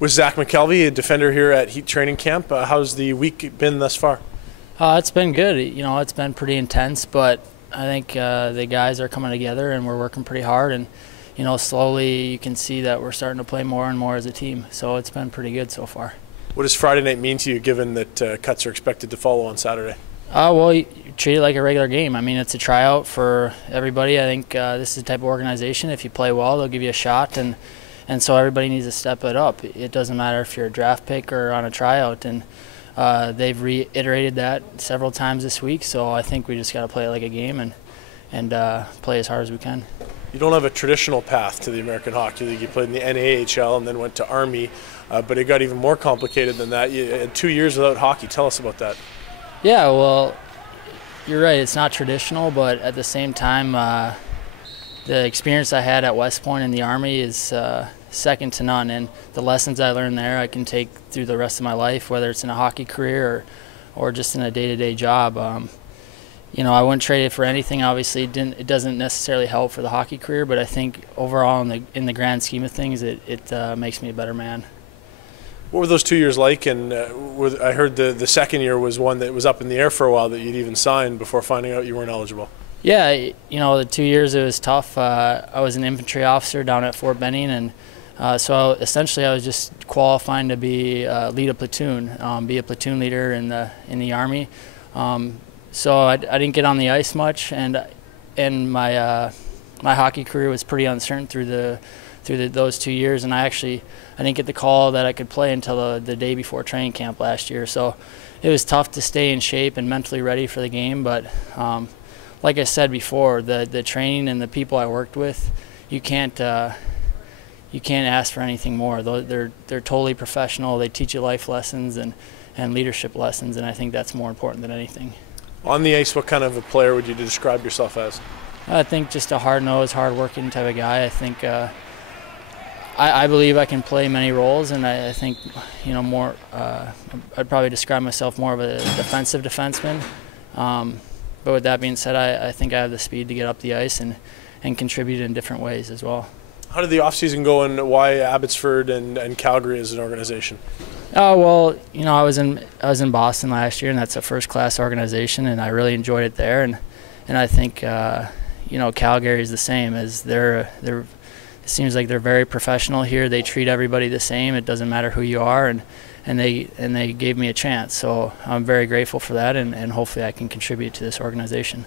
With Zach McKelvie, a defender here at Heat Training Camp. How's the week been thus far? It's been good. It's been pretty intense, but I think the guys are coming together and we're working pretty hard. And slowly you can see that we're starting to play more and more as a team. So it's been pretty good so far. What does Friday night mean to you, given that cuts are expected to follow on Saturday? Well, you treat it like a regular game. I mean, it's a tryout for everybody. I think this is the type of organization, if you play well, they'll give you a shot. And so everybody needs to step it up. It doesn't matter if you're a draft pick or on a tryout. And they've reiterated that several times this week. So I think we just got to play it like a game and play as hard as we can. You don't have a traditional path to the American Hockey League. You played in the NAHL and then went to Army, but it got even more complicated than that. You had 2 years without hockey. Tell us about that. Yeah, well, you're right. It's not traditional, but at the same time, the experience I had at West Point in the Army is second to none, and the lessons I learned there I can take through the rest of my life, whether it's in a hockey career or just in a day-to-day job. I wouldn't trade it for anything. Obviously, it doesn't necessarily help for the hockey career, but I think overall in the grand scheme of things, it makes me a better man. What were those 2 years like? And I heard the second year was one that was up in the air for a while, that you'd even signed before finding out you weren't eligible. Yeah, the 2 years it was tough. I was an infantry officer down at Fort Benning, and so essentially I was just qualifying to lead a platoon, be a platoon leader in the Army. So I didn't get on the ice much, and my hockey career was pretty uncertain through those 2 years, and I didn't get the call that I could play until the day before training camp last year. So it was tough to stay in shape and mentally ready for the game, but like I said before, the training and the people I worked with, you can't ask for anything more. They're totally professional. They teach you life lessons and leadership lessons, and I think that's more important than anything. On the ice, what kind of a player would you describe yourself as? I think just a hard-nosed, hard-working type of guy. I think I believe I can play many roles, and I think more. I'd probably describe myself more of a defensive defenseman. But with that being said, I think I have the speed to get up the ice and contribute in different ways as well. How did the offseason go, and why Abbotsford and Calgary as an organization? Well, I was in Boston last year, and that's a first-class organization, and I really enjoyed it there. And I think Calgary is the same. As it seems like they're very professional here. They treat everybody the same. It doesn't matter who you are, and they gave me a chance. So I'm very grateful for that, and hopefully I can contribute to this organization.